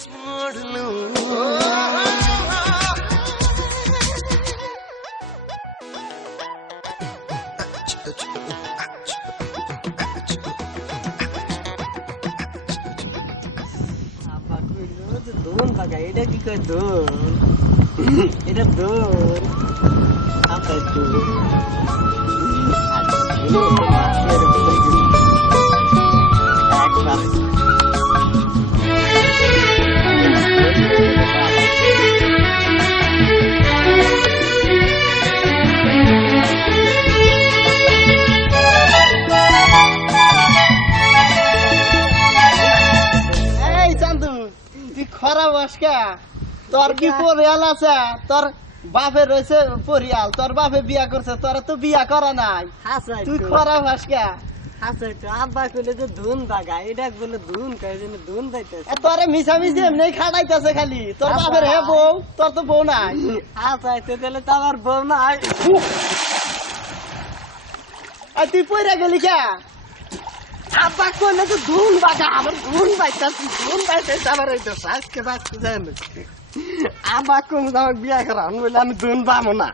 দোন বাগা এটা কি কয় দোন এটা দোন আচ্ছা একটু খারাপ আজকে তোর কি পরিয়াল আছে তোর বাপে রয়েছে পরিয়াল তোর বাপে বিয়া করছে তোর তো বিয়া করা নাই তুই খারাপ আজকে আব্বা কইলে যে ধুন বাগা এটা বলে ধুন কয় যে ধুন যাইতেছে তোরে মিছামিছি এমনি খাটাইতেছে খালি তোর বাপের হে বউ তোর তো বউ নাই আচ্ছা তাহলে তো আমার বউ নাই আর তুই পইরা গেলি কে আব্বা কইলে তো ধুন বাগা আমার ধুন পাইতেছে আমার এই তো আজকে বাচ্চা যায় না আব্বা কোন আমার বিয়া করা বলে আমি ধুন পাবো না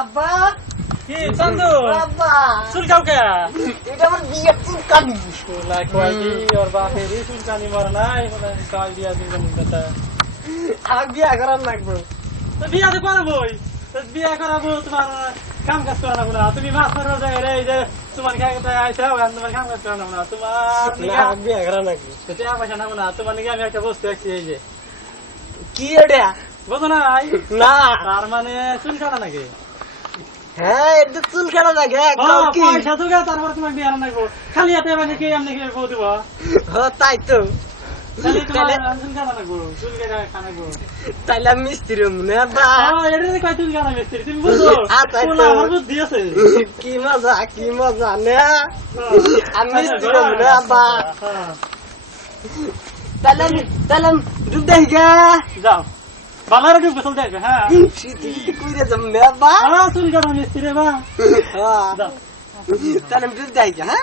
আব্বা কি চন্দু আব্বা চুল কাউকে এটা আমার বিয়ে চুলকানি লাইক ওয়াইডি ওর বাপের চুলকানি মর নাই কাল দিয়া দিবেন কথা আর বিয়া করার লাগবে তো বিয়া তো করাবোই তো বিয়া করাবো তোমার কাম কাজ করাবো না তুমি মাছ মারার জায়গায় এই যে তোমার খাইতে আইছো আর তোমার কাম কাজ করাবো না তোমার না বিয়া করা লাগবে তো টাকা পয়সা নাও না তোমার নিকে আমি একটা বস্তু দেখছি এই যে কি এটা বুঝো না না তার মানে চুল কাটা নাকি হ্যাঁ এটা চুল কাটা লাগে পয়সা তো তারপরে তোমার বিয়া রাখবো খালি হাতে মানে কি এমনি কি বউ দিব তাই তো তাইলে মিস্ত্রি মনে কি মজা নে আমি মিস্ত্রি মনে আব্বা তাহলে ডুব দেখ যাও বালার ডুব গোসল দেখবে হ্যাঁ কুইরে যাম নে আব্বা চুল কাটা মিস্ত্রি বা তাহলে ডুব দেখ হ্যাঁ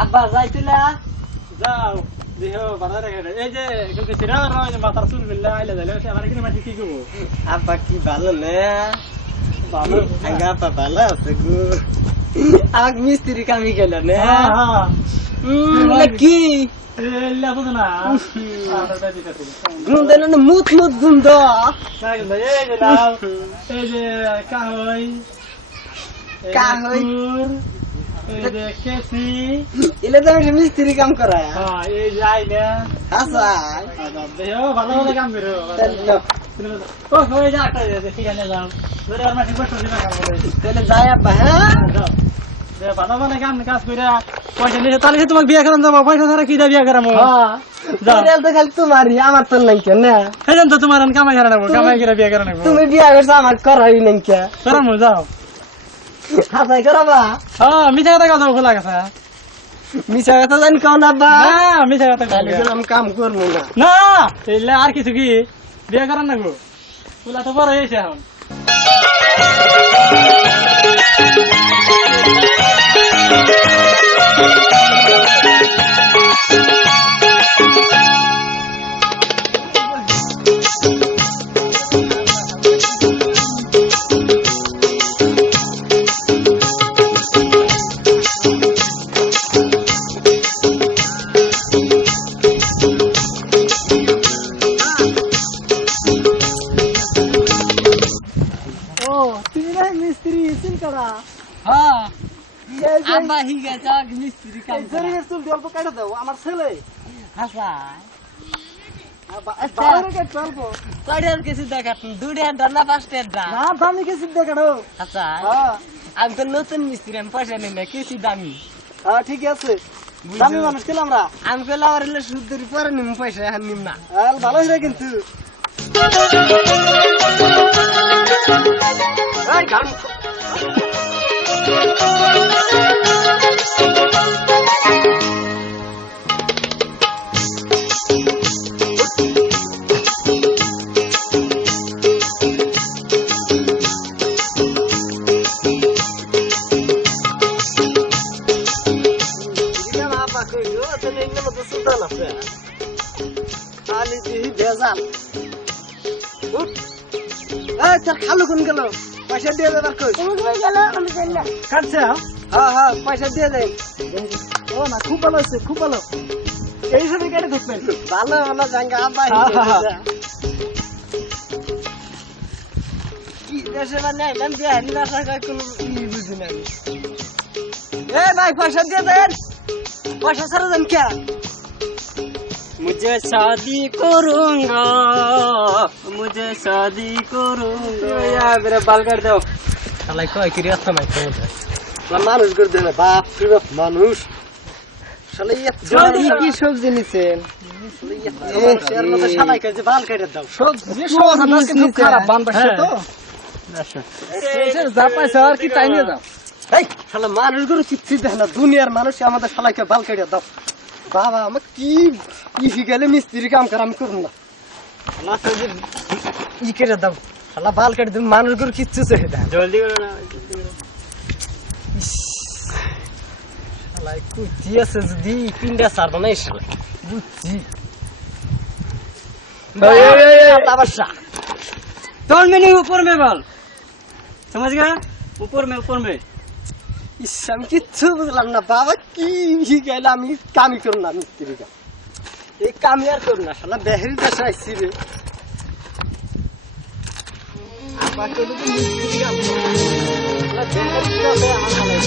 আব্বা যাইছিলা যাও দেখো বাজারে গেলে এই যে কিন্তু সিরা নয় যে মাথার চুল বিল্লা আইলে যাইলে আমার কি মাটি কি করব আব্বা কি ভালো নে ভালো আঙ্গা আব্বা ভালো আছে গো আগ মিস্ত্রি কামি গেল নে কি এলা বুঝ না গুন্দ না মুত গুন্দ এই যে লাও এই যে কাহই এই যে কেসি এলে তো আমি মিস্ত্রি কাম করা হ্যাঁ এই যাই না আচ্ছা দেখো ভালো ভালো কাম করো ও হয়ে যা একটা দেখি জানে যাও ধরে আর মাটি বসে দিনা কাম করে তাহলে যাই আব্বা হ্যাঁ যাও যে ভালো ভালো কাম কাজ কইরা পয়সা নিয়ে তাহলে তোমাক বিয়া করান যাবো পয়সা ছাড়া কি দা বিয়া করামু হ্যাঁ যাও তো খালি তোমারই আমার তো নাই কেন না হেজন তো তোমার কামাই করা নেবো কামাই করে বিয়া করা নেবো তুমি বিয়া করছো আমার করাই নাই কে করামু যাও হাসাই করাবা হ্যাঁ মিছা কথা কথা খোলা গেছে মিছা কথা জানি কেমন আব্বা না মিছা কথা তাহলে আমি কাম করবো না না এলে আর কিছু কি বিয়া করান নেবো খোলা তো বড় হয়েছে এখন মিস্ত্রি চুল করা হ্যাঁ আব্বা হিগে যাক মিস্ত্রি কাম করে চুল অল্প কাটা দাও আমার ছেলে হাসা আমি তো নতুন মিস্ত্রি আমি পয়সা নেই না কেসি দামি ঠিক আছে দামি মানুষ ছিল আমরা আমি পেলে আমার সুদের পরে নিম পয়সা এখন নিম না ভালো হয়ে কিন্তু খালু কোন গেল পয়সা দিয়ে দেবার কই কাটছে হ্যাঁ হ্যাঁ পয়সা দিয়ে দেয় ও না খুব ভালো হয়েছে খুব ভালো এই জন্য কেটে ঢুকবেন ভালো ভালো জাঙ্গা আব্বাই কি দেশে মানে এলাম দিয়ে হারিনা টাকা কোনো বুঝি না এ ভাই পয়সা দিয়ে দেন পয়সা ছাড়া দেন কে मुझे शादी करूंगा मुझे शादी करूंगा यार मेरा बाल काट दो শালাই কয় কি রাস্তা নাই তো মানুষ করে দেবে বাপ রে বাপ মানুষ শালা কি সবজি নিছেন এর মধ্যে শালাই কাজে বাল কেটে দাও সবজি খুব খারাপ বানবাসে তো যা পাইছে আর কি তাই নিয়ে যাও এই শালা মানুষ গুলো কিচ্ছু দেয় না দুনিয়ার মানুষ আমাদের শালাইকে বাল কেটে দাও বাবা আমার কি গেলে মিস্ত্রি কাম কর আমি করুন না ই কেটে দাও শালা বাল কেটে দাও মানুষ গুলো কিচ্ছু চাই না জলদি করো না শালাই কুচি আছে যদি পিন্ডা সারবা না শালা বুঝছি বাবাসা তোর মেনে ऊपर में बोल समझ गया ऊपर में ইস আমি কিচ্ছু বুঝলাম না বাবা কি গেলে আমি কামই করুন না মিস্ত্রি কাম এই কামি আর করুন না শালা বেহেরি দেশে আইসি রে আমার তো মিস্ত্রি কাম শালা বেহেরি দেশে আমার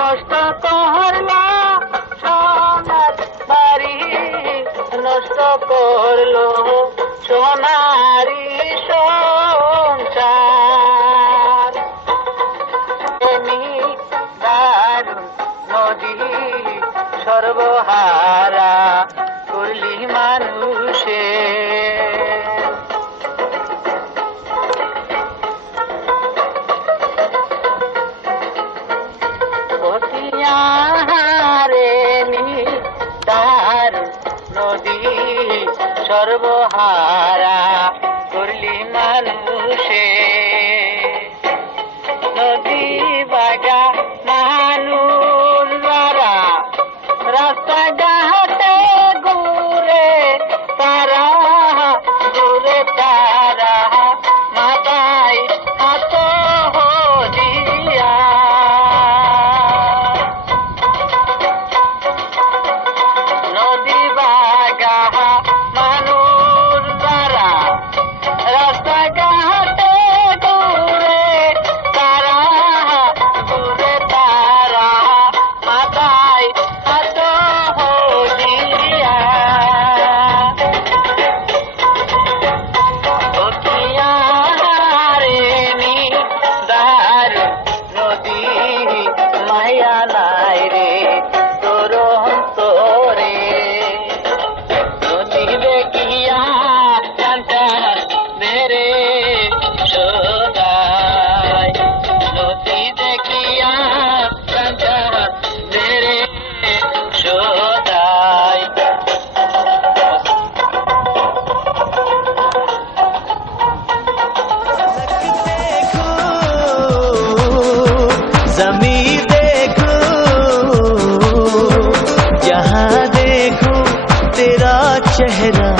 নষ্ট করলো সোনার বাড়ি নষ্ট করলো সোনারি সংসার দারুণ নদী সর্বহারা করলি মানুষে নদী সর্বহারা করলি মানুষে নদী বাগা মানুষ দ্বারা রাস্তা ঘাটে ঘুরে তারা মাথায় হাত দিয়া নদী বাগা মানুষ দ্বারা चेहरा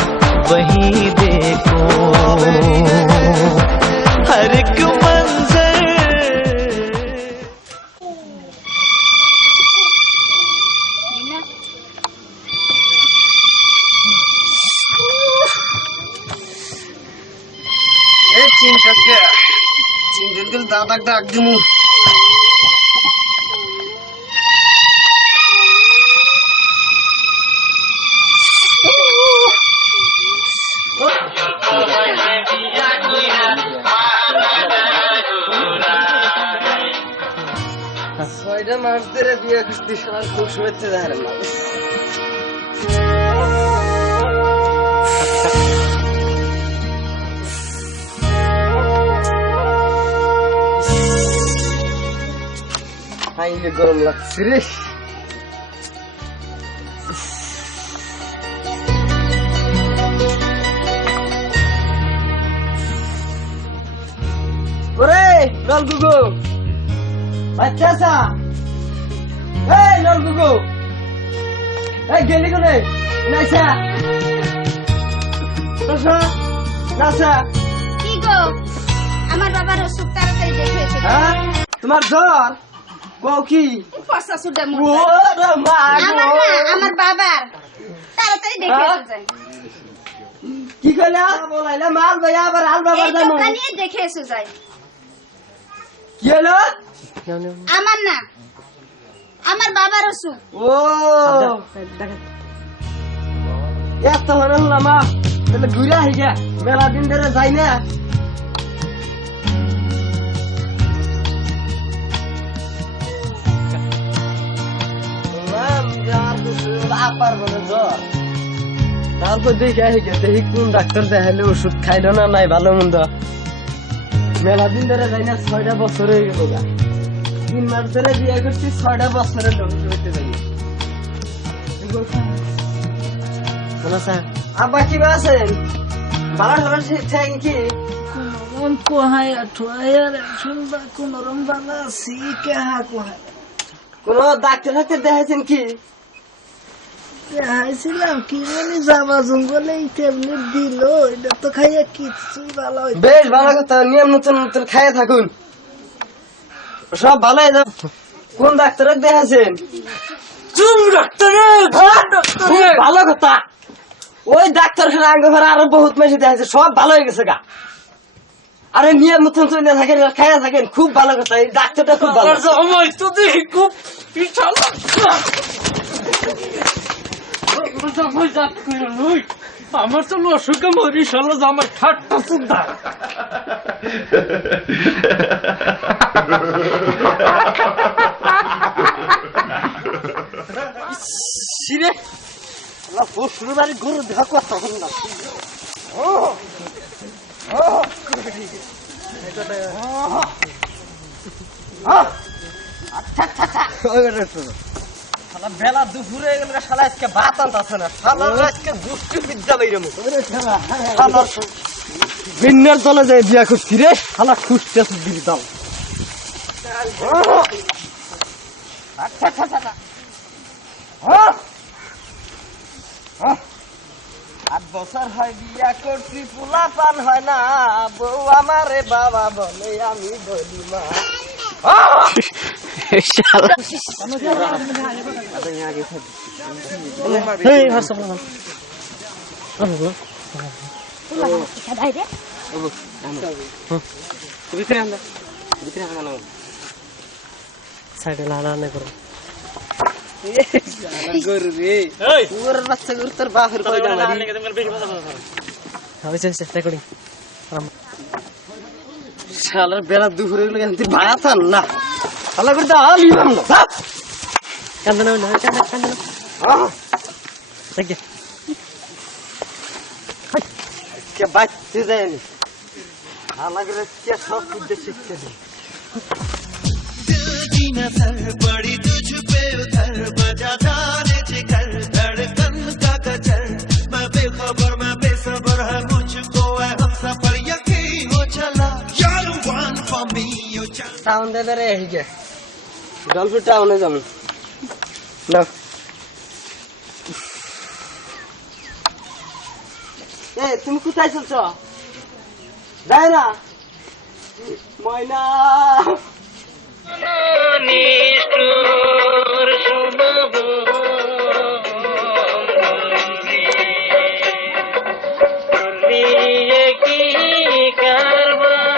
वही देखो, हर एक मंजर। চিন্তা দাদা ডাক দিমু। ছয়টা মাস ধরে বিয়ে করতে সবার খুব শুভেচ্ছা জানালাম না। আইলে গরম লাগছে রে। ওরে লাল গুগু, আচ্ছা আচ্ছা, এই লাল গুগু, এই গেলি কোনে? নাইসা নাসা নাসা। কি গো, আমার বাবার অসুখ তাড়াতাড়ি দেখে এসো। হ্যাঁ তোমার জ্বর? কও কি? পয়সা সুদে ওরে মা গো, আমার বাবার তাড়াতাড়ি দেখে এসো যাই। কি কইলা? বলাইলা মাল ভাই আবার আল বাবার এই জানো দোকানে দেখে এসো যাই। কি হলো? আমার না, আমার বাবার অসুখ। ও এত হলো মা, তাহলে ঘুরে আই গা, মেলা দিন ধরে যাই না। তারপর দেখে আই গে, দেখি কোন ডাক্তার দেখাইলে ওষুধ খাইলো না নাই ভালো মন্দ। মেলা দিন ধরে যাই না, 6টা বছর হয়ে গেল গা। 3 মাস ধরে বিয়ে করছি, 6টা বছরের লোক হইতে যাই। আব্বা কি আছেন? ভালো ভালো ঠিক কি? কোন ডাক্তার ডাক্তার দেখাইছেন কি? দেখাইছিলাম কি মানে জামা জঙ্গলে এই ট্যাবলেট দিল, এটা তো খাইয়া কিছুই ভালো হইতো। বেশ ভালো কথা, নিয়ম নতুন নতুন খাইয়ে থাকুন, সব ভালো হয়ে যাবে। কোন ডাক্তার দেখাইছেন? ভালো কথা, ওই ডাক্তারখানা আগে ঘরে আরো বহুত মেশি দেখাইছে, সব ভালো হয়ে গেছে গা। আরে নিয়ম নতুন চলে থাকেন, খাইয়া থাকেন, খুব ভালো কথা। এই ডাক্তারটা খুব ভালো। আমার তো অসুখে মরি সালো আমার ঠাট্টা সুন্দর। গরু দেখা কথা না। বেলা দুপুরে গেল, শালা আজকে ভাত আনতেছে না, শালা আজকে দুষ্টু বিদ্যা বাইরম। বিন্যার দলে যায় বিয়া করছি রে, শালা খুঁজতে বির দল। আট বছর হয় বিয়া করছি, পোলা পান হয় না, বউ আমারে বাবা বলে, আমি বলি মা। বাচ্চা গরু তোর বাপের শালার বেলা দুপুরে ভাত আন না, শালা করে আলিবাম না। বাচ্চা যায়নি, শালা করে সব বুদ্ধি শিখতে দিই। बड़ी तुझ पे उधर बजा जाने जिगर, धड़कन का गजर, मैं बेखबर मैं बेसबर है मुझको है हम सफर यकीन हो चला, you're the one for me, you just town দেবে রে, এই যে ডলফিন টাউনে যাবো না। এ তুমি কোথায় চলছ? যাই না ময়না নিষ্ঠুর শুনব করলিয়ে কি কারবার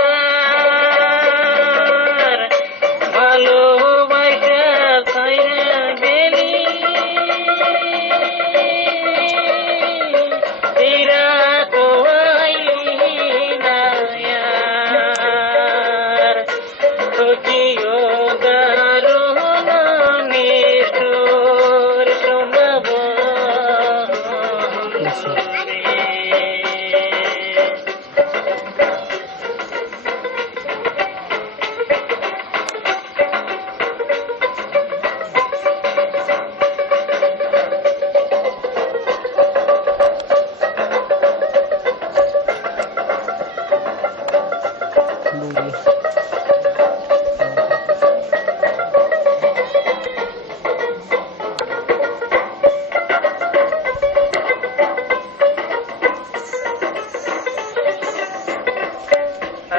ভালোবাসা ছাইরা গেলি ফিরা তো আইলি না আর তোকিও দারুণ নিষ্ঠুর শোনাব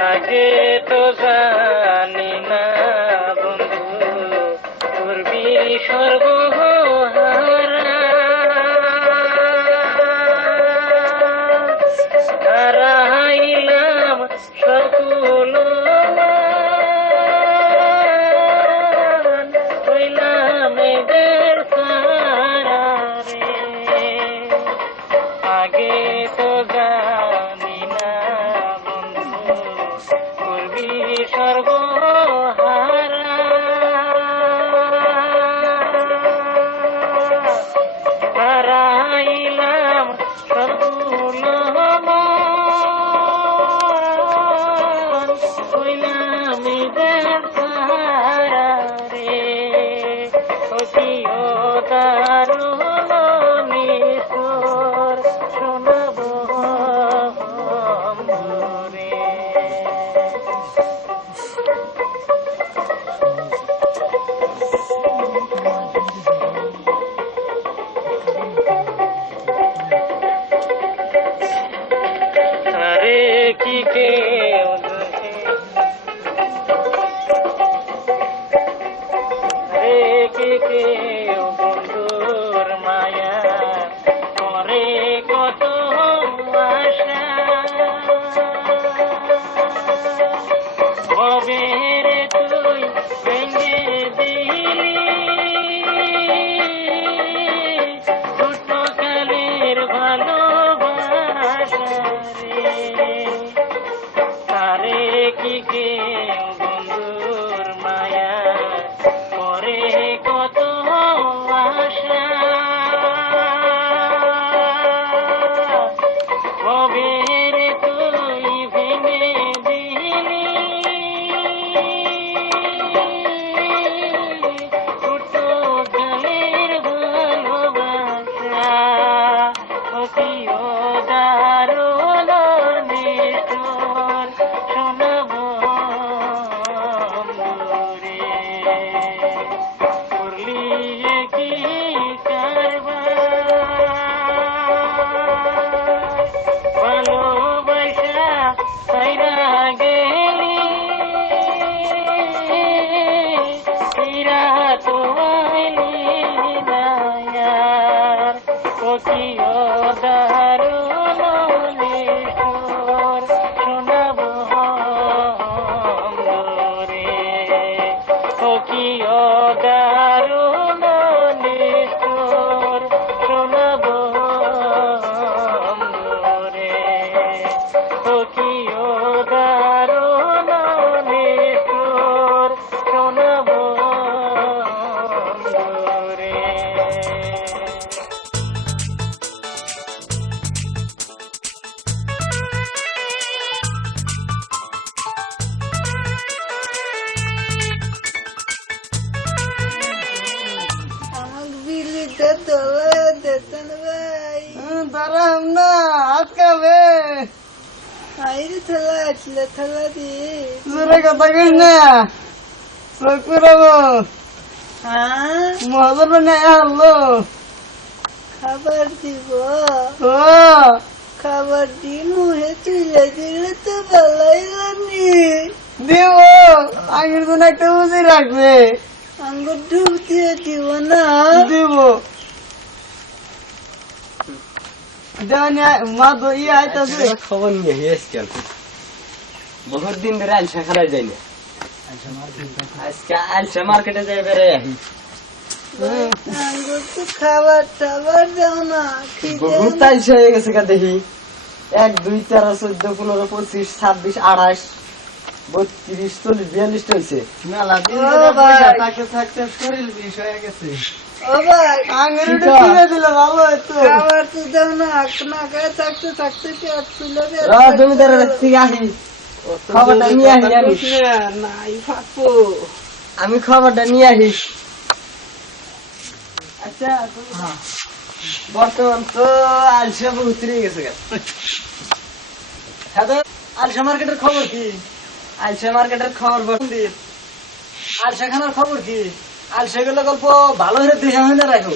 আগে তো জানি না বন্ধু করবি সর্বহারা হারাইলাম সকল হইলাম এদের সারা রে আগে তো জানি না বন্ধু করবি সর্বহারা হারাইলাম সকল হইলাম এদের সারা রে অতিও দারুণ নিষ্ঠুর শোনাব রে আরে কি কেউ দেখে আরে কি কেউ বন্ধুর মায়া করে কত আশা কবে রে তুই ভেঙে দিলি ছোট কালের ভালোবাসা রে তারে কি কেউ বন্ধুর মায়া করে কত আশা কবে রে তুই ভেঙে দিলি ছোট কালের ভালোবাসা অতিও দারুণ নিষ্ঠুর শোনাব রে করলি কি কারবার ভালোবাসা ছাইরা গেলি ফিরা তো আইলি না আর অতিও দারুণ নিষ্ঠুর শোনাব রে অতিও দারুণ নিষ্ঠুর শোনাব রে অতিও দারুণ নিষ্ঠুর শোনাব রে আমার বিলিটা তোলা দেতেন ভাই দাঁড়াম না আটকাবে আইরে থালা আসলে থালা দিয়ে জোরে কথা কই না চোখ পুরাবো হ্যাঁ মজা বানায় আনলো খাবার দিব ও খাবার খাবারটি মুহে তুলে দিলে তো ভালোই জানি। দেব আগের জন্য একটা বুঝে রাখবে। আঙ্গুর ডুব দিয়ে দিব না। দেব মা তো ইয়ে আইতাছে। খবর নিয়ে এসছি বহুত দিন ধরে আলসা খেলায় যাই না। আজকে আলসা মার্কেটে যাই বেড়ে আহি। আঙ্গুর তো খাবার টাবার দাও না, বহুত আলসা হয়ে গেছে গা দেখি। 1 2 13 14 15 25 26 28 32 40 42 হয়েছে। মেলা দিন ও ধরে ভাই। পয়সা থাকতে থাকতে শরীর বিষ হয়ে গেছে। ও ভাই আঙের কি একটু কর? কিনে দিলে ভালো হতো। খাবার তো দাও না, না খায় থাকতে থাকতে পেট ফুলে বের র জমিদারের কাছ থেকে আহি। খবরটা নিয়ে আহি আমি। নাই ফাকবো। আমি খবরটা নিয়ে আহি। আচ্ছা বর্তমান তো আলসা বহুত রয়ে গেছে গা। হ্যাঁ তো আলসা মার্কেটের খবর কি? আলসা মার্কেটের খবর বন্ধু। আলসা খানার খবর কি? আলসা গুলো গল্প ভালো হয়ে দেখা হয় না রাখো।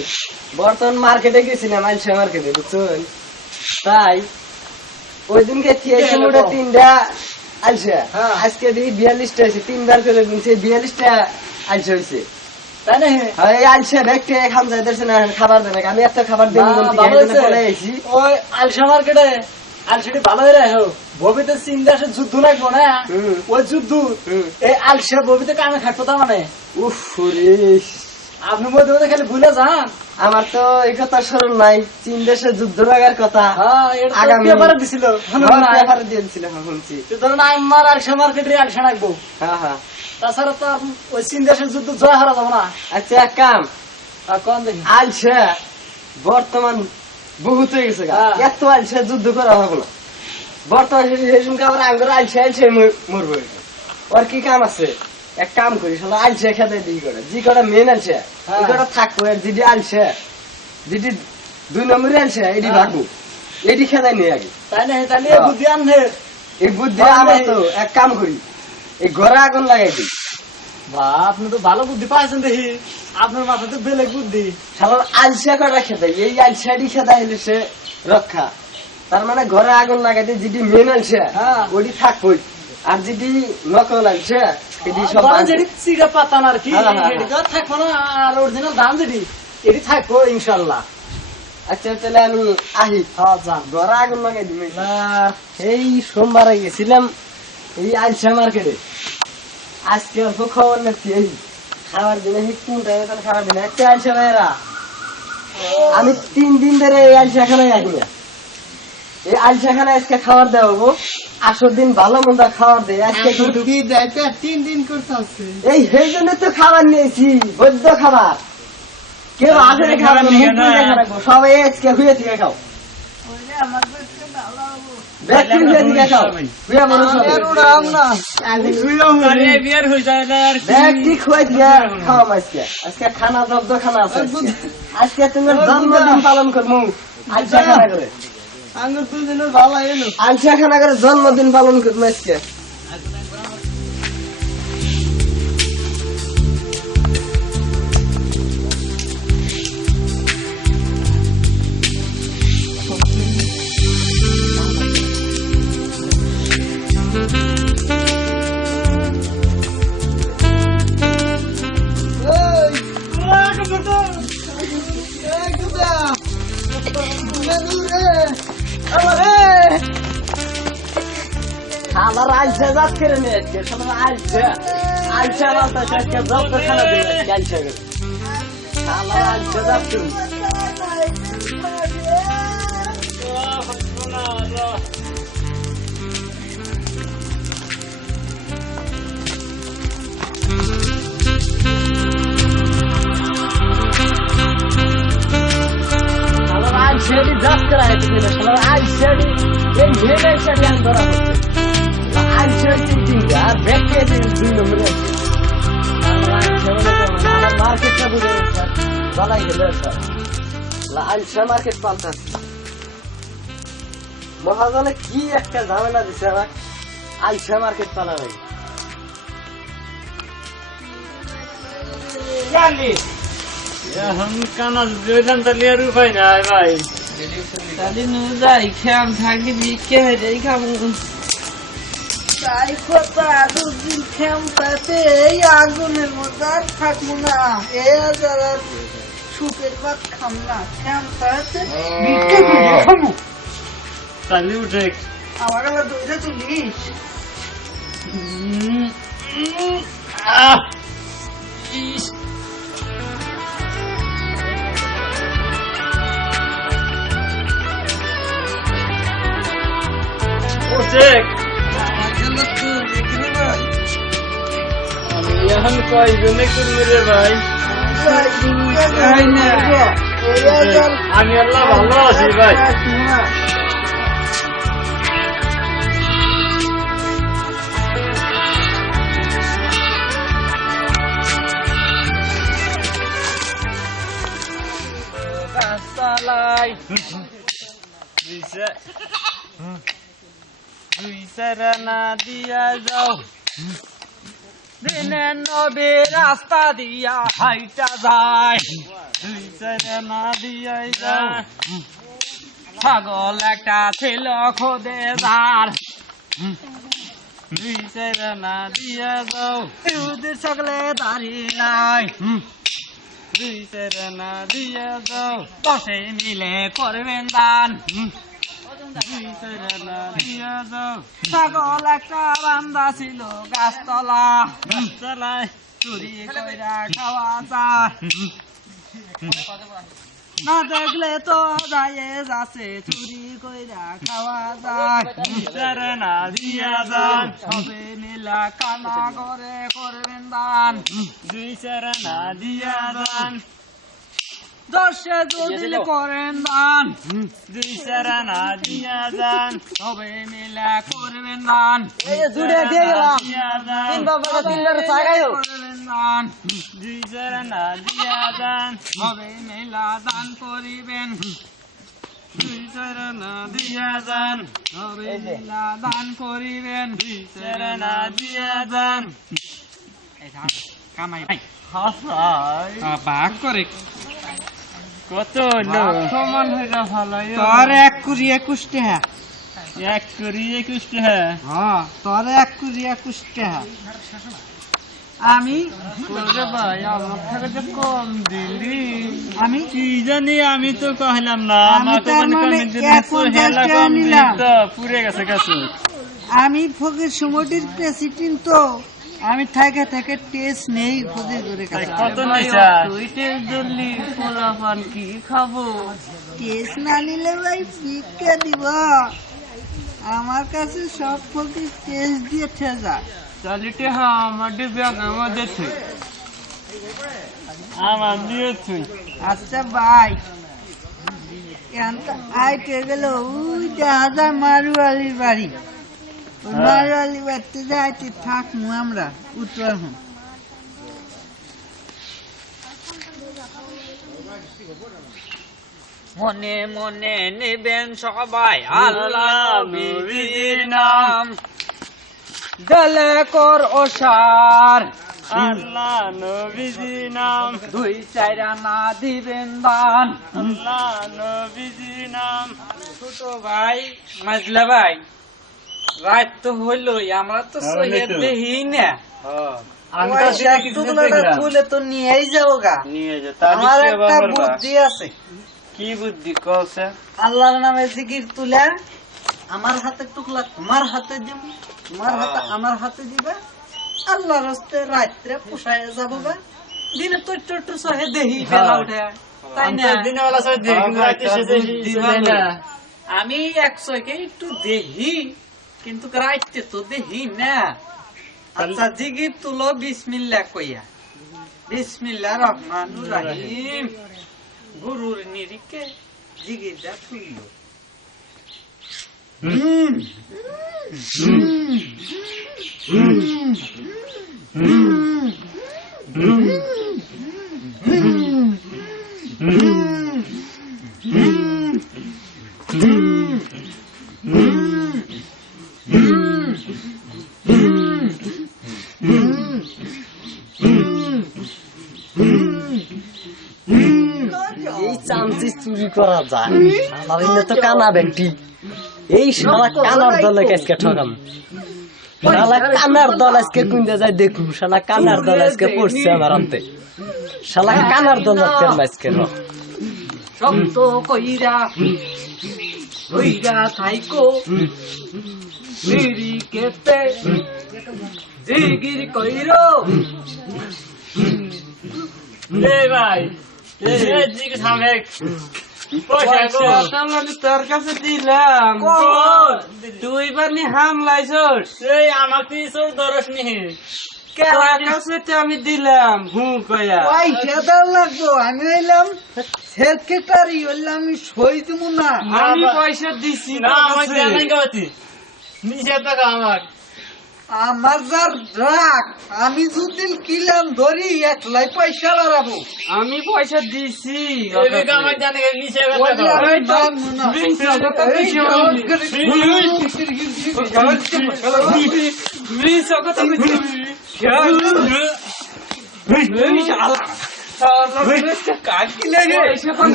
বর্তমান মার্কেটে গেছিলাম আলসা মার্কেটে বুঝছেন। তাই ওই দিনকে খেয়েছি মোটা 3টা আলসা। আজকে দেখি 42টা হয়েছে। 3বার করে কিনছে 42টা আলসা হয়েছে। তাই না? হ্যাঁ এই আলসা ব্যাগটা খাম যাইতেছে না খাবার দেবে। আমি একটা খাবার দেবো বলতে গেছি। ওই আলসা মার্কেটে আলসাটি ভালো হয়ে রাখো। ভবিতে চিন্তা আসে যুদ্ধ লাগবো না। ওই যুদ্ধ এই আলসা ভবিতে কামে খাটতো তার মানে উফ রে আপনি মধ্যে মধ্যে খালি ভুলে যান। আমার তো এই কথা স্মরণ নাই। 3 দেশে যুদ্ধ লাগার কথা হ্যাঁ এটা তো আগামী পেপারে দিছিল। ব্যাপারে দিয়েছিল শুনছি। ধরুন আমার আলসা মার্কেটে আলসা রাখবো। হ্যাঁ হ্যাঁ তাছাড়া তো আর ওই চীন দেশের যুদ্ধ জয় হারা যাবো না। আচ্ছা এক কাম আর কোন দেখি আলসা বর্তমান বহুত হয়ে গেছে গা। হ্যাঁ। এত আলসা যুদ্ধ করা হবে না। বর্তমান সেসমকে আবার আঙ্গুর আলসা আলসা মরবো। ওর কি কাম আছে? এক কাম করি শালা আলসা খেতে দিই করে জি কটা মেন আলসা এই কটা থাকবো। আর যেটি আলসা যেটি 2 নম্বরে আলসা এটি ভাগবো। এটি খেতাই নেই আগে। তাই না? তাহলে এই বুদ্ধি আনলে এই বুদ্ধি আমার তো এক কাম করি এই ঘরে আগুন লাগাই দিই। বা আপনি তো ভালো বুদ্ধি পাইছেন দেখি। আপনার মাথাতে বেলেগ বুদ্ধি। শালার আলসা কটা খেতাই এই আলসাটি খেতাই হলে সে রক্ষা। তার মানে ঘরে আগুন লাগাই দিই যেটি মেন আলসা হ্যাঁ। ওটি থাকবই। আর যেটি নকল আলসা এটি সব বরং ভাঙবে। যেটি চিড়া পাতান আর কি হ্যাঁ, হ্যাঁ, এটি তো আর থাকবো না। আর অরিজিনাল দাম যেটি এটি থাকবো ইনশাল্লাহ। আচ্ছা তাহলে আমি আহি। হ্যাঁ যান। ঘরে আগুন লাগাই দিই। এই সোমবারে গেছিলাম এই আলসা মার্কেটে। আজকে অল্প খবর নিচ্ছি এই খাবার দিনে কোন টাইমে তার খাবার দিনে একটা আলসা ভাইয়েরা আমি 3 দিন ধরে এই আলসা খানায় আসি না। এই আলসা খানায় আজকে খাবার দেওয়া 8 দিন ভালো মন্দ খাবার দেয়। আজকে কিন্তু কি দেয় 3 দিন করতে আছে। এই সেই জন্য তো খাবার নিয়েছি বৈধ খাবার। কেউ আসলে খাবার সবাই আজকে হয়ে থেকে খাও। ব্যক্তি হয়ে থেকে খাও। হয়ে বড় ব্যক্তি খুঁয়ে দিয়ে খাও আজকে। আজকে খানা জব্দ খানা আছে। আজকে তুমি জন্মদিন পালন করবো আলসা খানা করে। আঙ্গুর 2 দিনের ভালো এলো। আলসা খানা করে জন্মদিন পালন করবো আজকে। আমার আলসা জাত করে নিয়ে আজকে সবাই আলসা আলসা বলতে আজকে জব্দ খানা দেবে আলসা করে। আমার আলসা জাত করে আমার আলসাটি জাত করা হয়েছে কিনা আমার আলসাটি এই মেন আলসাটি আমি ধরা হচ্ছে। আলসাটি 3টা আর ব্যাগকে 2 নম্বরে আছে। আমার মার্কেটটা বুঝে বলাই গেল আলসা মার্কেট পাল্টা মহাজনে কি একটা ঝামেলা দিচ্ছে আমার আলসা মার্কেট পালা লাগে। এখন কানা তাহলে আর উপায় নাই ভাই। তাহলে নু যাই খেয়াম থাকি বিকে হেরে খাবো তাই কথা দুদিন খেমটাতে এই আগুনের মধ্যে আর থাকবো না এ যারা সুখের ভাত খাম না খেমটাতে বিকে খাবো তাহলে উঠে আমার আবার দৌড়ে তুলিস উঠে আমি এখন কয়জনে করবো রে ভাই আমি আল্লাহ ভালো আছি ভাই গাছতলায় দুই সেরানা দিয়া যাও দিনের নবী রাস্তা দিয়া হাইটা যায় দুই সেরানা দিয়া যাও ছাগল একটা ছিল খোদে যার দুই সেরানা দিয়া যাও ইহুদির সকলে দাঁড়িয়ে নাই দুই সেরানা দিয়া যাও দশে মিলে করবেন দান দুই সেরানা দিয়া যাও ছাগল একটা বান্দা ছিল গাছতলায় চুরি কইরা খাওয়া যায় না দেখলে তো যায় যাচ্ছে চুরি কইরা খাওয়া যায় সেরানা দিয়া যান সবে মিলা কানা করে করবেন দান দুই সেরানা দিয়া যান দশে যদি করেন দান দুই সেরানা দিয়া যান সবে মিলা করবেন দান জুড়ে দিয়ে গেলাম তিন বাবা তিনবার চাগাইও করবেন দান দুই সেরানা দিয়া যান সবে মিলা দান করিবেন দুই সেরানা দিয়া যান সবে মিলা দান করিবেন দুই সেরানা দিয়া যান কামাই ভাই হাসাই বাক করে কত সমান হইরা ভালো তোর 1 কুড়ি 21 টাকা 1 কুড়ি 21 টাকা হ্যাঁ তোর 1 কুড়ি 21 টাকা আমি ওরে ভাই আমার থেকে তো কম দিলি আমি কি জানি আমি তো কইলাম না আমি আমাকে তার মানে মানে কম দিলি তো 51 হেলা টাকা কম দিলি নিলাম। তো পুরে গেছে কাছে আমি ফকির সুমটির প্রেসিডেন্ট তো আমি থেকে থেকে টেস্ট নেই ফকির করে কাছে কত নিছা তুই টেস্ট দিলি পোলাপান কি খাবো টেস্ট না নিলে ভাই ভিক্ষা দিব আমার কাছে সব ফকির টেস্ট দিয়ে ঠেজা চালিতে হ্যাঁ আমার ব্যাগ আমাদের তুই আমার দিয়ে তুই আচ্ছা ভাই আইতে গেল ওই দেখা মারুয়ালির বাড়ি ওই মারুয়ালি বাড়িতে যাইতে থাকবো আমরা উত্তর হন মনে মনে নেবেন সবাই আল্লাহ নবীর নাম দলে কর ওসার আল্লাহ নবীজি নাম দুই চার আনা দিবেন দান আল্লাহ নবীজি নাম ছোট ভাই মাজলা ভাই রাত তো হইলই আমরা তো সহিদ দেহি না তুলে তো নিয়েই যাবো গা নিয়ে যা আমার একটা বুদ্ধি আছে কি বুদ্ধি কছে আল্লাহর নামে জিকির তুলে আমার হাতে টুকলা তোমার হাতে দিব তোমার হাতে আমার হাতে দিবা আল্লাহর হস্তে রাত্রে পোষায় যাবো গা দিনে তো একটু সহে দেহি বেলা উঠে তাই না দিনবেলা সব দেখি রাতে সে দেখি না আমি 100 কে একটু দেহি কিন্তু রাইতে তো দেহি না আচ্ছা জিগির তুলো বিসমিল্লাহ কইয়া বিসমিল্লাহির রহমানির রহিম গুরুর নিরিকে জিগিরটা তুইলো এই চামচি চুরি করা যায়? আমার ইন্নে তো কানা বেটি, এই শালা কানার দলে আজকে ঠকাম। শালা কানার দল আজকে কুন্দে যায় দেখু, শালা কানার দল আজকে পড়ছে আমার আনতে, শালা কানার দল আজকে শব্দ কইরা কইরা থাইকো নিরিকেতে জিগির কইরো। ভাই তোর কাছে দিলাম, তুই বানি হামলাইছস, আমাকে দরস নিহি কার কাছে তো আমি দিলাম হু কয়া। পয়সা দাও লাগবো, আমি হইলাম সেক্রেটারি, হইলাম আমি সই দিব না। আমি পয়সা দিছি না তোর আমার কাছে। জানাই গাওতি নিচে টাকা আমার আমার যার রাগ, আমি যদি কিলাম ধরি একলাই পয়সা বাড়াবো। আমি পয়সা দিছি এদিকে আমার জানে নিচে ওইটা আমি মানবো না।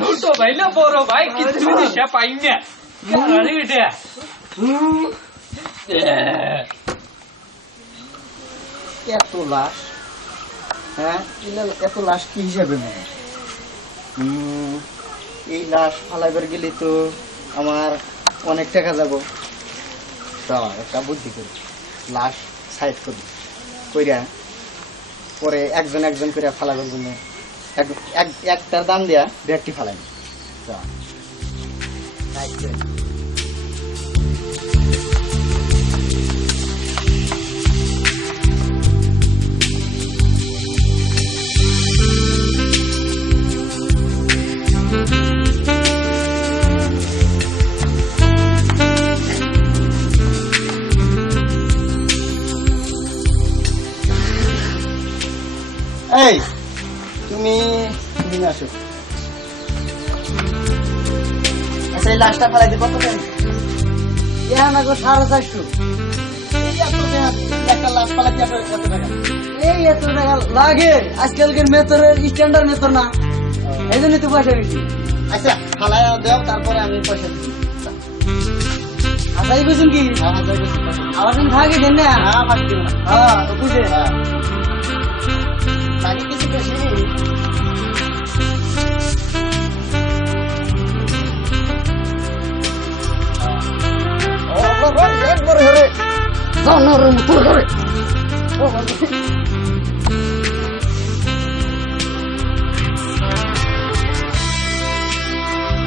ছোট ভাই না বড় ভাই কিছু দিশা পাই না। এত লাশ, হ্যাঁ এত লাশ কি হিসাবে নেবে? এই লাশ ফালাইবার গেলে তো আমার অনেক টাকা যাব। একটা বুদ্ধি করি, লাশ সাইড করি কইরা পরে একজন একজন করে ফালাবার জন্য একটার দাম দেয়া ব্যাগটি ফালাই। এই তুমি নিয়ে আসো। আচ্ছা এই লাশটা ফেলাই দিই কত টাকা? না গো 450। একটা লাশ ফেলাতে এত টাকা? এই এত টাকা লাগে আজকালকার মেতরের স্ট্যান্ডার্ড মেতর না, এই জন্য তো পয়সা বেশি। আচ্ছা ফালাই দাও, তারপরে আমি পয়সা দিচ্ছি। আচ্ছা এই বুঝুন কি আমার সঙ্গে থাকি দেন না? হ্যাঁ ফাঁকি দিব না। হ্যাঁ বুঝে বাকি কিছু বেশি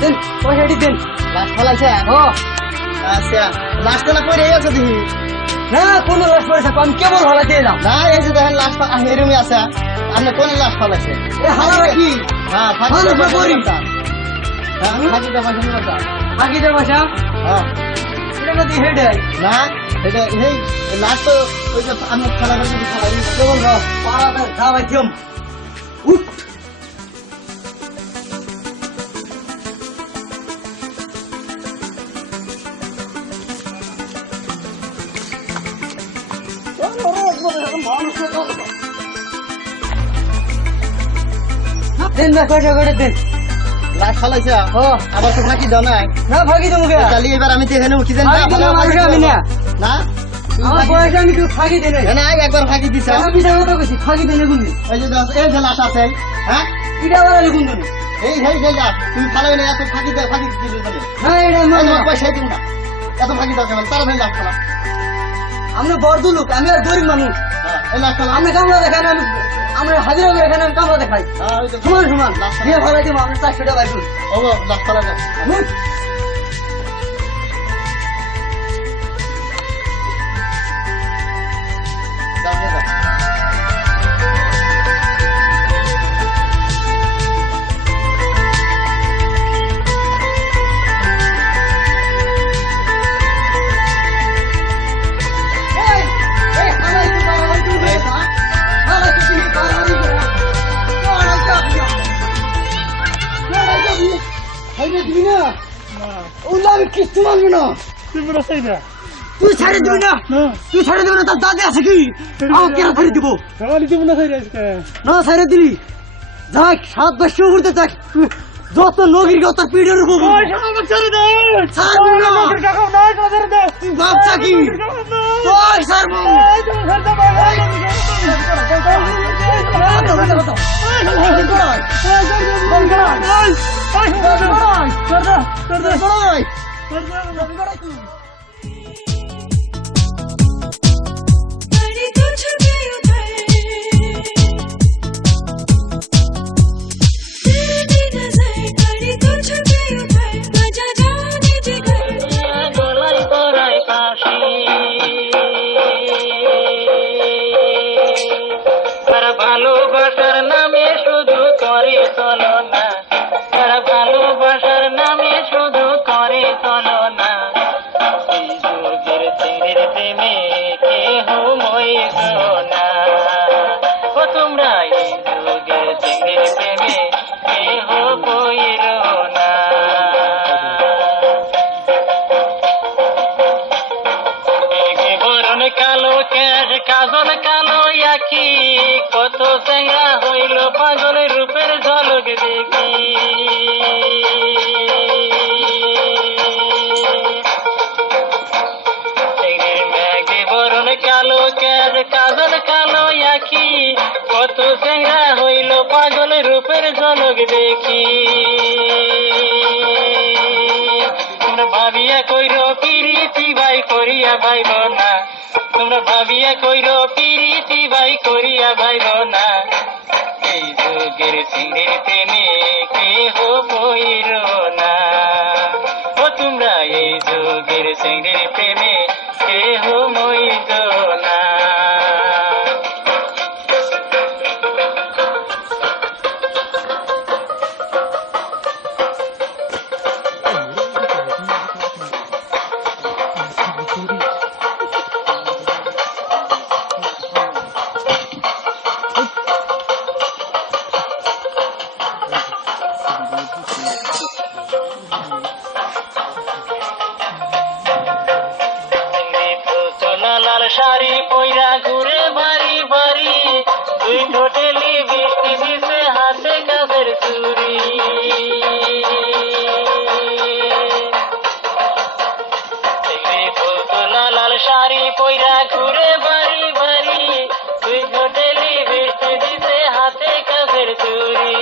দেন পয়সাটি দেন। লাশ ফেলাইছে? ও আচ্ছা লাশটা না পড়ে গেছে দেখি। না কোনো লাশ পয়সা আমি কেবল হলা দিয়ে দাম। না এই যে দেখেন লাশ এরমই আছে, আপনি কোন লাশ ফেলাইছে? এ হালা কি হ্যাঁ ফাঁকি ভালো দেওয়া করি। হ্যাঁ ফাঁকি দেওয়া পয়সা নিয়ে আসা। বাকি দেব পয়সা হ্যাঁ এটা না দিয়ে হেডে না এটা এই লাশ তো ওই যে আমি ফেলাবার যদি ফেলাই কেবল পাড়াটা খাওয়াই দিম। উঠ দেন না পয়সা করে দেন। লাশ ফেলাইছে? ও আবার তো ফাঁকি দাও নাই। না ফাঁকি দেবো কে? তাহলে এবার আমি দেখে নেবো কি জানি ফাঁকি দিলে মানুষ আমি না। না আমার পয়সা আমি কেউ ফাঁকি দেনে। না একবার ফাঁকি দিছে। আমি বিচার কথা কইছি ফাঁকি দেনে গুলি। এই যে এই যে লাশ আছে, হ্যাঁ এটা আবার আলি কোন দিন? এই লাশ তুমি ফালাই না, এত ফাঁকি দেয় ফাঁকি দিলে বলে না এটা মানে পয়সাই দিব না, এত ফাঁকি দাও কেমন? তারা ভাই লাশ ফেলা। আমরা বড় লোক, আমি আর গরিব মানুষ। হ্যাঁ এই লাশ ফেলা। আমরা কামলা দেখান, আমরা হাজিরা করে এখানে আমি কামলা দেখাই হ্যাঁ ওই তো সমান সমান লাশ দিয়ে ফেলাই দিব। আমরা 400 টাকা পাইছি। ও লাশ ফেলা যাও। যাও, যাও, যাও। আমি কিচ্ছু মানবো না। তুই ছাড়ে দিবি না, তুই ছাড়ে দিবি না। তার দাদি আছে কি আমাকে কেন ছাড়ে দিব? না ছাড়ে দিলি যাক 7 বছর ঘুরতে থাক, যত নগরীর কথা পিড়ের উপর ছেড়ে দে টাকা নাই ছেড়ে দে তুই ভাবছা কি তোর সারবো कड़ी तुझ पे उधर तेरी नजर कड़ी तुझ पे उधर बजा जाने जिगर গলায় পরায় কাশি তারা ভালোবাসার নামে শুধু করে চলো না তারা ভালোবাসার নামে শুধু করে চলো না এই যুগের চিংড়ির প্রেমে কেহ মইল না ও তোমরা এই যুগের চিংড়ির প্রেমে কেহ পইল না বরণ কালো ক্যাশ কাজল কালো আখি কত চেঙ্গা হইল পাগল রূপের ঝলক দেখি মেঘে বরণ কালো ক্যাশ কাজল কালো আখি কত চেঙ্গা হইল পাগল রূপের ঝলক দেখি তোমরা ভাবিয়া কইর পিরিতি ভাই করিয়া ভাইব না তোমরা ভাবিয়া কইর পিরিতি ভাই করিয়া ভাইব না এই যুগের চিংড়ির প্রেমে কেহ পইর না ও তোমরা এই যুগের চিংড়ির প্রেমে কেহ মইল না লাল শাড়ি পইরা ঘুরে বাড়ি বাড়ি দুই ঠোঁটেলি বৃষ্টি দিছে হাতে কাজের চুরি লাল শাড়ি পইরা ঘুরে বাড়ি বাড়ি দুই ঠোঁটেলি বৃষ্টি দিছে হাতে কাজের চুরি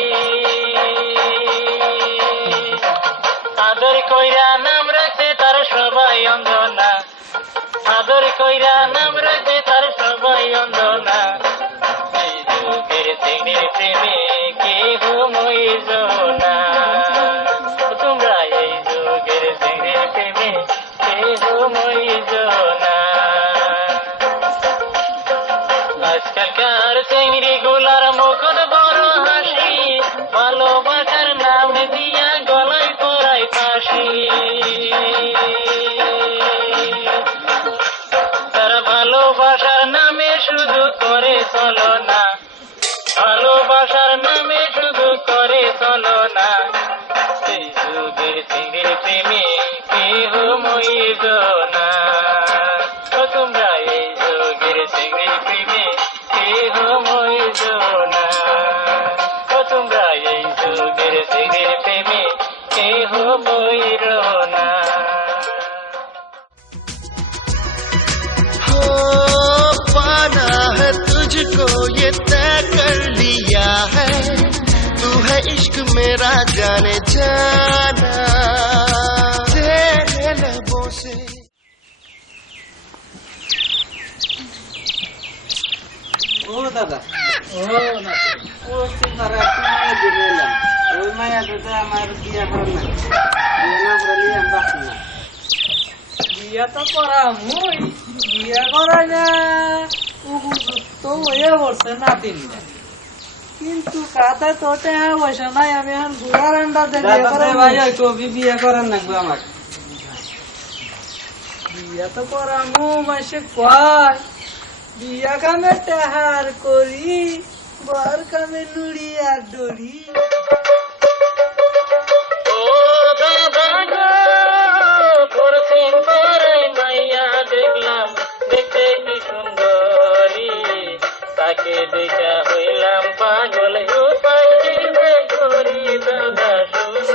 আদর কইরা নাম রাখতে তার সবাই অন্ধনা আদর কইরা নাম রাখতে তার সবাই অন্ধনা এই যুগের চিংড়ির প্রেমে কেহ মইল না তোমরা এই যুগের চিংড়ির প্রেমে কেহ মইল না আজকালকার চিংড়ি গুলার মুখত বড় হাসি ভালোবাসার নাম দিয়া গলায় পরায় ফাঁসি তারা ভালোবাসার নামে শুধু করে চলো না ভালোবাসার নামে শুধু করে চলো না এই যুগের চিংড়ির প্রেমে কেহ মইল না ও তোমরা এই যুগের চিংড়ির প্রেমে কেহ মইল না ও তোমরা এই যুগের চিংড়ির প্রেমে কেহ মইল না हो पाना है तुझको ये तय कर लिया है तू है इश्क मेरा जाने जाना तेरे लबों से ও দাদা ও না ও তোমার একটা মায়া দিয়ে এলাম ওই মায়া দুটো আমার বিয়া করার না বিয়া না করলে আমি বাঁচি না বিয়া তো করা মুই বিয়া করা না তো হয়ে পড়ছে নাতিনটা কিন্তু কাতা তো টাকা পয়সা নাই আমি এখন ঘোড়ার আন্ডা দাদা ভাই কবি বিয়া করার নাকবো আমাকে বিয়া তো করা মু মাসে কয় বিয়া কামে টাহার করি বর কামে নুড়ি আর ডরি ও দাদা গো পরদিন পরে মাইয়া দেখলাম দেখতে কি সুন্দরী তাকে দেখা হইলাম পাগল উপায় দিতে করি দাদা শুন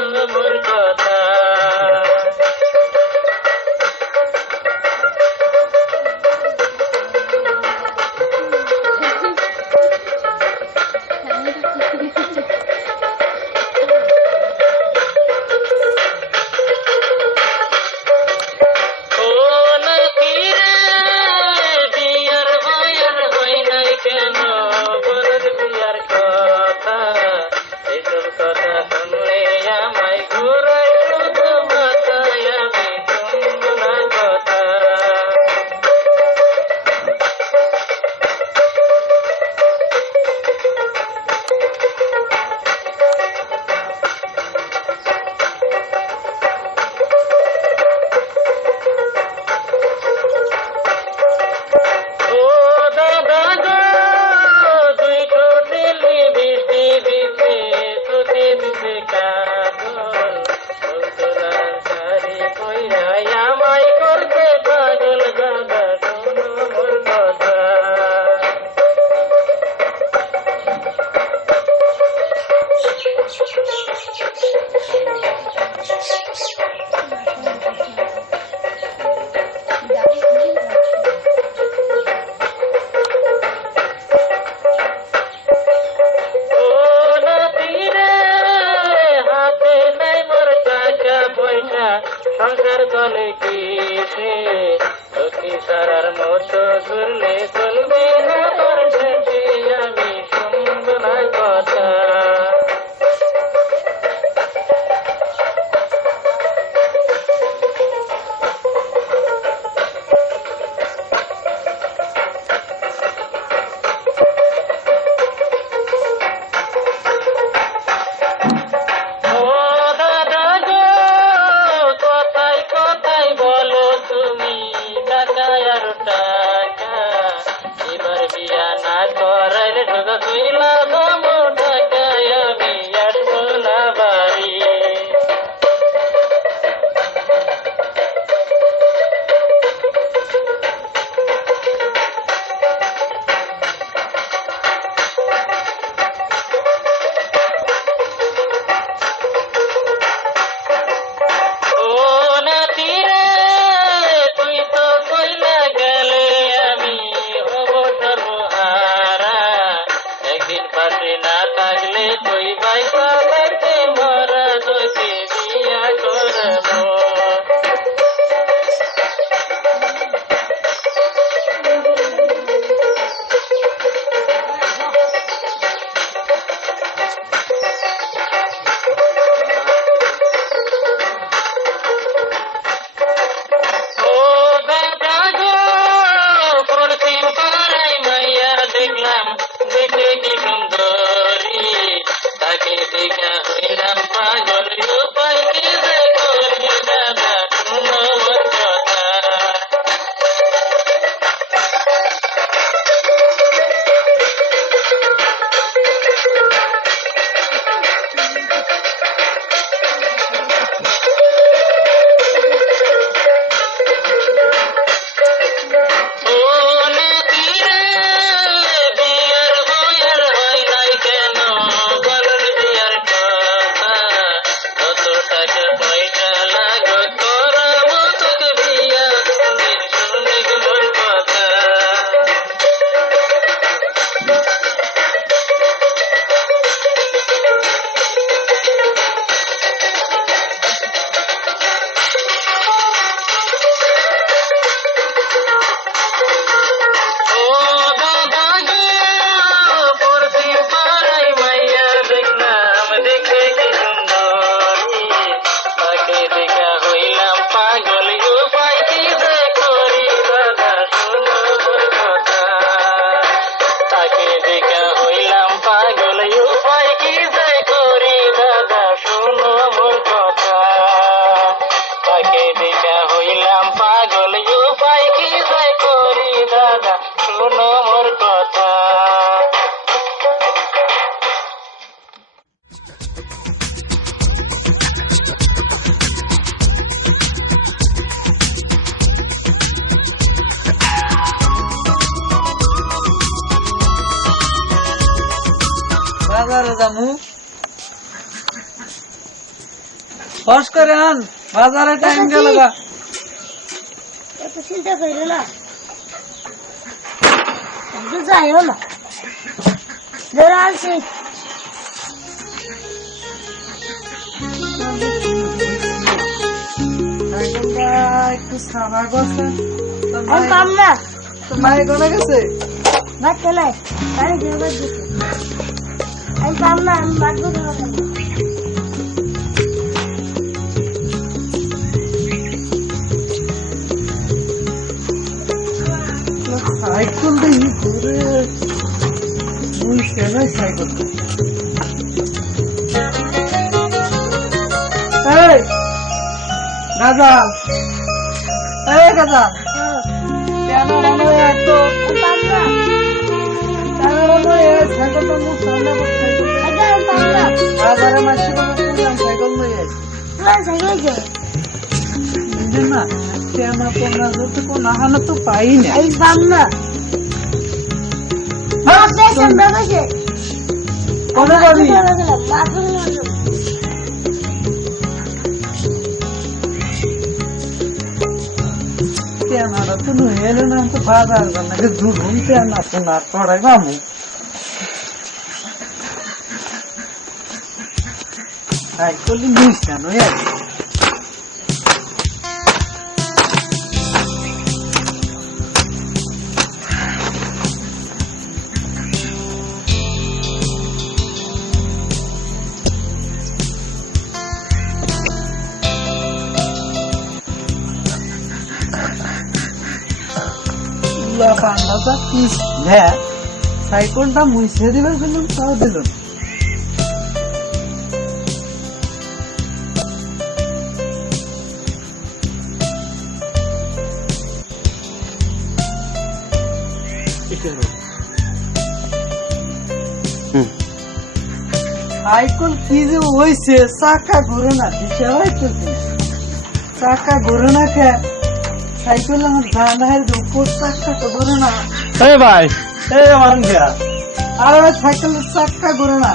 সংসার চলে কিসে লক্ষ্মী সারার মতো ঘুরলে চলবে না তোর শেষে আমি শুনবো না কথা বাজারে যামু ফস করে আন বাজারে টাইম গেল গা এত চিন্তা করিল না যাইও না ধরে আনছি একটু সারা গেছে আমি পাম না তো মায়ে কোনে গেছে ভাত খেলাই পানি দিয়ে ভাত দিচ্ছি আমি পাম না আমি ভাত দিতে সাইকেল দেখি ঘুরে ওই সেনাই সাইকেল এই গাজাল এই গাজাল কেন মনে হয় তো পাম না কেন মনে হয় সাইকেলটা মুখ সামনে করতে আমি পাম না বাজারে মাসি কোনো পুরান সাইকেল লয়ে আসে পুরান সাইকেল যাও বুঝলেন না কেন তোমরা যদি কোনো হানা তো পাই না আমি পাম না বেসন বেসে কবে যাবি কেনারা তো হেলে না তো বাজার নাকি দুধুম কেনা সোনার পড়াই বামু সাইকেল নিস কেন তুলা পান্ডাটা পিস হ্যাঁ সাইকেলটা মুছে দিবে বললাম তাও দিল না। সাইকেল কি যে হয়েছে চাকা ঘুরে না দিশা হয়তো চাকা ঘুরে না কে সাইকেল আমার ডান্ডায় উপর চাকা তো ঘুরে না। এই ভাই এই আমার গিয়া আরে ভাই সাইকেলের চাকা ঘুরে না।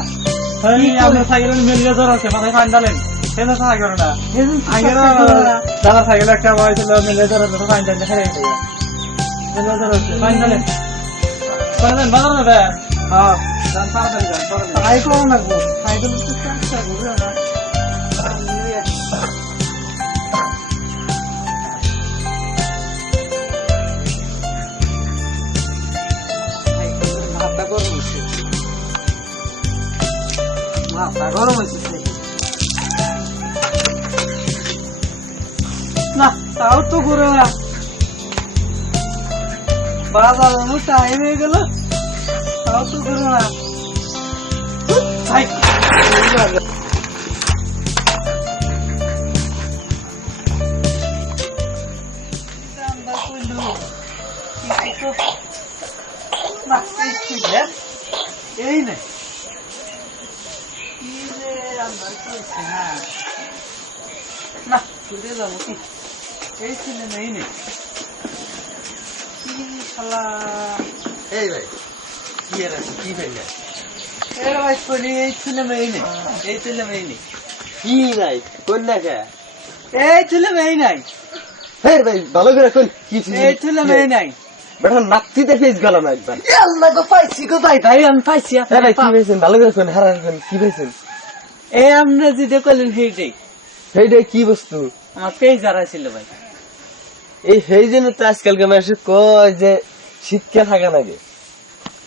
এই আপনার সাইকেল মিলিয়ে জ্বর আছে মাথায় পানি ডালেন কেন সাহা করে না এরকম আগে চাকা ঘুরে না। দাদা সাইকেল একটা বয় ছিল মিলিয়ে জ্বর আছে পানি ডালেন হেরে গেছে মিলিয়ে জ্বর আছে পানি ডালেন পানি বাজার না ভাই হ্যাঁ দান তাড়াতাড়ি যান তাড়াতাড়ি সাইকেল না গো সাইকেলের চাকা ঘুরে না। মাথা গরম হচ্ছে মাথা গরম হচ্ছে না তাও তো ঘুরে না বাজার টাইম হয়ে গেল তাও তো ঘুরে না। এই নেই না ছুটে যাবো কি এই ছেলে নেই নেই এই ভাই কি এর আছে কি ভাইয়া এর ভাই করি এই ছেলে মেয়ে নেই এই ছেলে মেয়ে নেই কি নাই কোন না কে এই ছেলে মেয়ে নাই হ্যাঁ ভাই ভালো করে কোন কি এই ছেলে মেয়ে নাই বেটা নাকতিতে ফেস গেল না একবার আল্লাহ গো পাইছি গো ভাই ভাই আমি পাইছি হ্যাঁ ভাই কি হয়েছেন ভালো করে কোন হারান কোন কি হয়েছেন এই আমরা যেটা করলেন সেইটাই সেইটাই কি বস্তু আমার পেজ যারা ছিল ভাই এই সেই জন্য তো আজকালকে মানুষ কয় যে শিক্ষা থাকে নাকি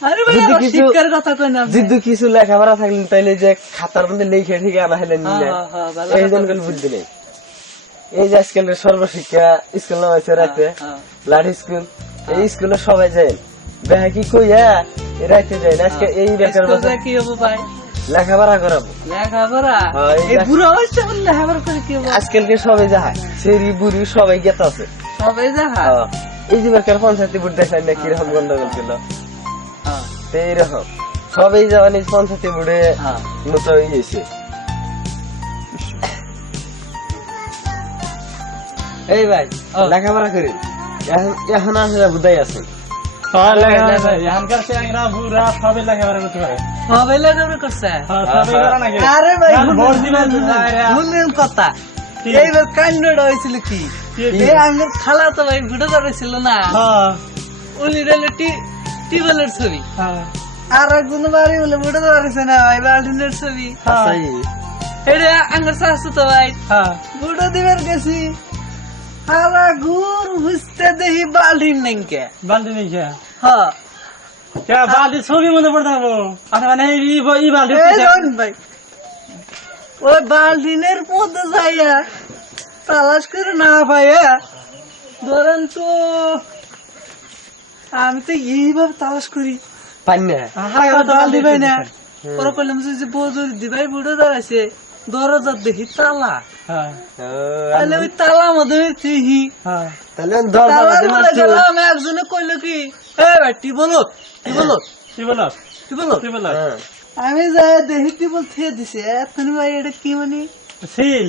আরে ভাই যদি আমার কিছু- শিক্ষার কথা কই না আপনি। যদি কিছু লেখাপড়া থাকলেন তাইলে যে খাতার মধ্যে লিখে ঠিক আনা হলেন নিলে হ্যাঁ, হ্যাঁ, ভালো এই কথা জন্য কোনো বুদ্ধি নেই এই যে আজকালের সর্বশিক্ষা স্কুল নাম আছে রাতে হ্যাঁ। লাঠি স্কুল এই স্কুলে সবাই যায় বেহা কি কইয়া এই রাতে যায় না আজকে এই বেকার স্কুলে বছর কি হবো ভাই লেখাপড়া করাবো লেখাপড়া হ্যাঁ, এই এই দেখ- বুড়ো অবস্থা বলে লেখাপড়া করে কি হবো আজকালকে সবাই যায় সেরি বুড়ি সবাই গেত আছে সবাই দেখা হ্যাঁ। এই যে বেকার পঞ্চায়েত ভোট দেখলেন না কিরকম গন্ডগোল ছিল হ্যাঁ, তো এইরকম সবাই যাওয়ান এই পঞ্চায়েত ভোটে হ্যাঁ। মতো হয়েছে এই ভাই লেখাপড়া করি এখন আসলে বুঝাই আছে এখানকার চেংরা বুড়া সবাই লেখাপড়া করতে পারে সবাই লেখাপড়া করছে সবাই করে নাকি আরে ভাই গান ভোট দিবেন ভাইরা। শুনলেন কথা কি? এইবার কান্ডটা হয়েছিল কি কি? এই আমার খালা তো ভাই ভিডিও করেছিল না হ্যাঁ উনি রেলে টিউবওয়েলের ছবি হ্যাঁ আর একজন বাড়ি বলে ভিডিও করেছে না ভাই বাল্টিনের ছবি আচ্ছাই এটা আঙ্গার শাশু তো ভাই হ্যাঁ ভিডিও দিবার গেছি সারা ঘুর বুঝতে দেখি বাল্টিন নাই কে বালতি নেই কে হ্যাঁ কে বালতি ছবি মধ্যে পড়তে পারবো আচ্ছা মানে এই বালতি এই শোন ভাই ওই বাল্টিনের মধ্যে যাইয়া তালাশ করে না ভাইয়া ধরেন তো আমি তো এইভাবে তালাশ করি পাই না বাল্টি ভাই না ওরা করলাম যে বৌদি দিবাই বুড়ো দাঁড়াইছে দরজার দেখি তালা হ্যাঁ তাহলে ওই তালা মধ্যে দেখি হ্যাঁ তাহলে দরজা তালার বাজে মধ্যে মারছো। গেলাম একজনে কইলো কি এ ভাই টিবলত টিবলত কি বলো টিবলত কি বলো হ্যাঁ। আমি যাই দেখি টিবল থেকে দিছে এখন ভাই এটা কি মানে সিল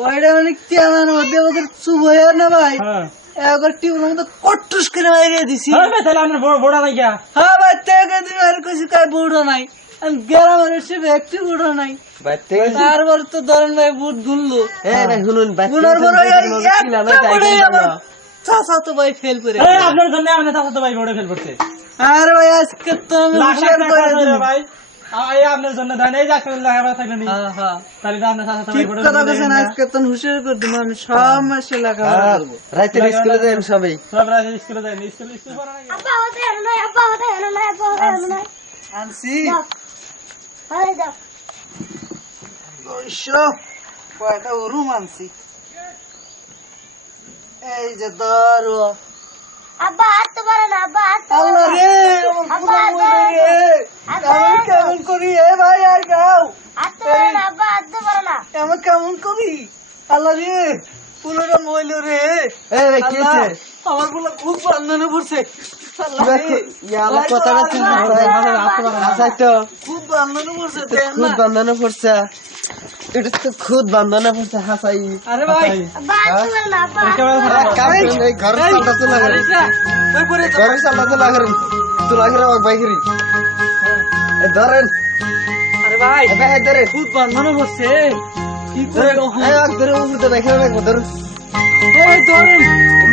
ওইটা মানে তেমার মধ্যে ওদের চুপ হয়ে না ভাই হ্যাঁ একবার টিবলের মধ্যে কটুস করে মারিয়ে দিছি হ্যাঁ ভাই তাহলে আপনার বড় নাই কে হ্যাঁ ভাই থেকে দিবে আর কিছু কাই বুড়ো নাই আমি গ্রামের এসে একটি বুড়ো নাই বাইতে তারপর তো ধরেন ভাই বুট ধুললো এই ভাই শুনুন বাইতে বুড়ার বড় কিলা না তাই আমার চাচা তো ভাই ফেল করে এই আপনার জন্য আমাদের চাচা তো ভাই বড় ফেল করছে আর ভাই আজকে তো আমি লাখ হুঁশিয়ার লাখ করে টাকা দিলাম। ভাই এই আপনার জন্য দেন এই যে একটা লেখাপড়া থাকলে নি হ্যাঁ হ্যাঁ তাহলে তো আপনার চাচা তো ভাই ঠিক বড় কথা বলছেন আজকে তো হুঁশিয়ার করে দিলাম আমি সব মাসে লেখাপড়া করবো রাতে স্কুলে যান সবাই সব রাতে স্কুলে যায় স্কুল পড়া নাকি আব্বা হতে এলো না আব্বা হতে এলো না আব্বা হতে এলো না আনছি ভালো যাও কয়টা রুম আনছি এই যে ধরো আব্বা হাঁটতে পারে না, আব্বা হাঁটতে পারে আল্লাহ না। রে আমার পুরো মরে রে আমি কেমন করি এ ভাই আর গাও হাঁটতে পারে না, আব্বা হাঁটতে পারে না। আমি কেমন করি আল্লাহ রে পুরোটা মইল রে কি আল্লাহ, হয়েছে? আমার পুরো খুব বান্ধনে পড়ছে আল্লাহ রে আমার কথাটা ঠিক আছে তো খুব বান্ধনে পড়ছে দেন খুদ না। বান্ধানো পড়ছে এটা তো খুদ বান্ধানো পড়ছে হাসাই আরে ভাই আব্বা হাঁটতে পারে না, আব্বা হাঁটতে পারে না। ঘর চালটা তো লাগে ওই করে ঘর চালটা তো লাগে তো লাগে বাইকেরি ধরেন আরে ভাই ভাই ধরেন খুব বান্ধনে পড়ছে কি করে ধরে উপরে দেখে রাখবো ধরুন এই ধরেন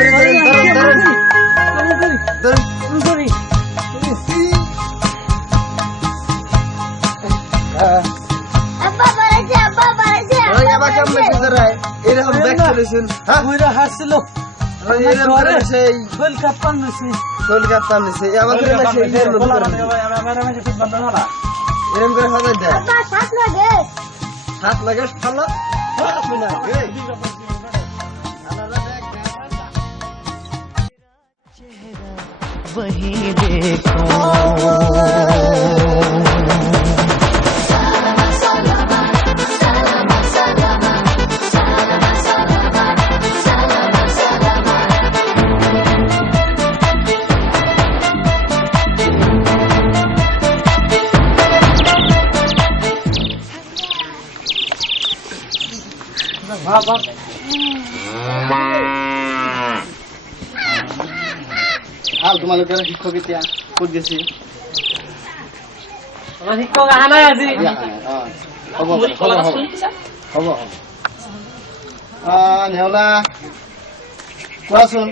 ধরেন ধরেন ধরেন ধরি আব্বা বাড়াইছে, আব্বা বাড়াইছে, ওই আব্বা আবার কেমন বাড়াইছে। ধরে এরকম ব্যাক চলেছেন হ্যাঁ ওইরা হাসছিল এরকম করে সেই শৈল কাপ্পান নছি শোল কাপ্তান নিছে আবার করে না সেই এরকম করে এরকম করে হবে দেয় আব্বা শ্বাস লাগে। হাত লাগে ফালা আপনি না वही देखो ভাল তোমালোকৰ শিক্ষক এতিয়া ক'ত গেছি আমার শিক্ষক আহা নাই আজি হ'ব হ'ব নেওলা কোৱাচোন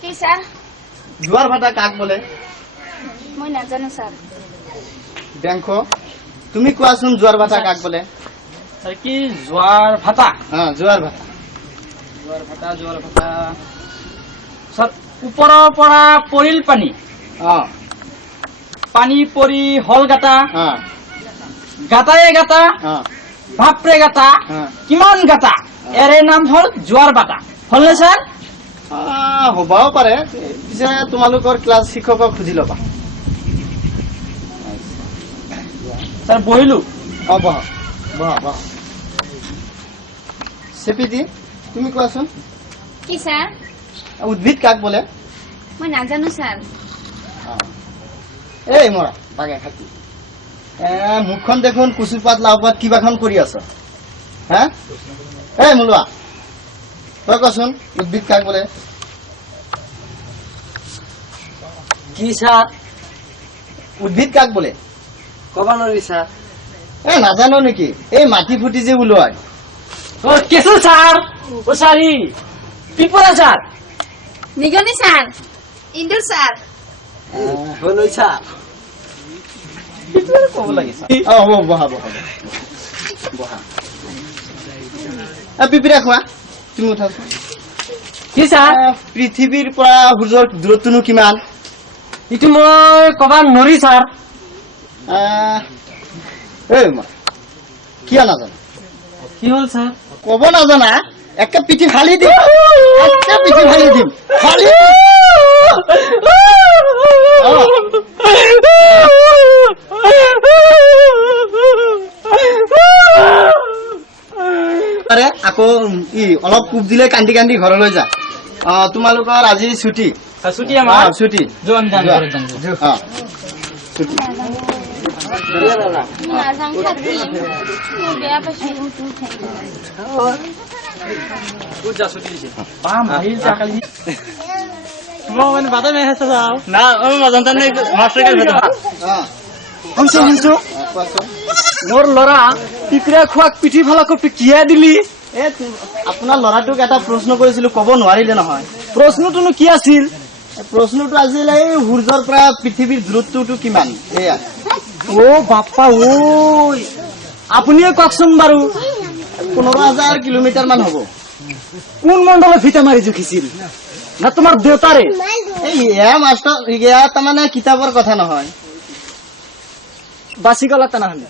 কি স্যার? জোৱাৰ ভাটা কাক বোলে মই নাজানো স্যার। বেংক তুমি কোৱাচোন জোৱাৰ ভাটা কাক বোলে কি জোয়ার ভাতা জোৱাৰ ভাটা জোয়ার ভাতা ওপৰৰ পৰা পৰিল পানী পানী পৰি হল গাটা গাটায়ে গাটা বাপৰে গাটা কিমান গাটা এৰে নাম হল জোয়ার বাটা হলনে স্যার? হ'বও পাৰে পিছে তোমালোকৰ ক্লাছ শিক্ষকক সুধি ল'বা স্যার বহিলো বহা বহা বহা চেপিটি তুমি কোৱাচোন কি স্যার? উদ্ভিদ কাক বোলে মই নাজানো স্যার। এই মৰা বাগে খাতি মুখখন দেখোন কুচুপাত লাওপাত কিবাখন কৰি আছ হা এই মোলোৱা তই কচোন উদ্ভিদ কাক বোলে কি স্যার উদ্ভিদ কাক বোলে কবা নৰি স্যার নাজানো নেকি এই মাটি ফুটি যে ওলোৱাই ও কেঁচু স্যার ও সারি পিপৰা স্যার নিগনি স্যার। ইন্দুর স্যার। হলই স্যার ক'ব লাগিছে হ'ব বহা বহা বহা পিপিৰা খোৱা তুমি উঠাচোন কি স্যার পৃথিৱীৰ পৰা সূৰ্যৰ দূৰত্বনো কিমান ইটো মই কবা নৰি স্যার এই মা কিয় নাজানো কি হল স্যার ক'ব নাজানা একে পিঠি ফালি দিম একে পিঠি ফালি দিম ফালি আকৌ অলপ কোব দিলে কান্দি কান্দি ঘৰলৈ যা তোমালোকৰ আজি ছুটি ছুটি আমাৰ ছুটি ছুটি নাজানো থাকি মই বেয়া পাইছো। পূজা ছুটি দিছে বাম আহিল চাকালি মই মানে বাদে মেহেছ যাও না আমি মাজন্তা নে মাস্টাৰ কে ভেটা শুনছো মোৰ লৰা পিপৰা খোৱাক পিঠি ফালাকো কিয়া দিলি আপোনাৰ ল'ৰাটোক এটা প্ৰশ্ন কৰিছিলো ক'ব নোৱাৰিলে নহয় প্ৰশ্নটোনো কি আছিল প্ৰশ্নটো আছিল এই সূৰ্যৰ পৰা পৃথিৱীৰ দূৰত্বটো কিমান সেয়া ও বাপ্পা ঐ আপুনিয়ে কওকচোন বাৰু 15,000 কিলোমিটাৰ মান হ'ব কোন মণ্ডলে ফিটা মাৰি জুখিছিল না তোমাৰ দেউতাৰে এই এয়া মাষ্টৰ এয়া তাৰমানে কিতাপৰ কথা নহয় বাচি গলা তেনেহলে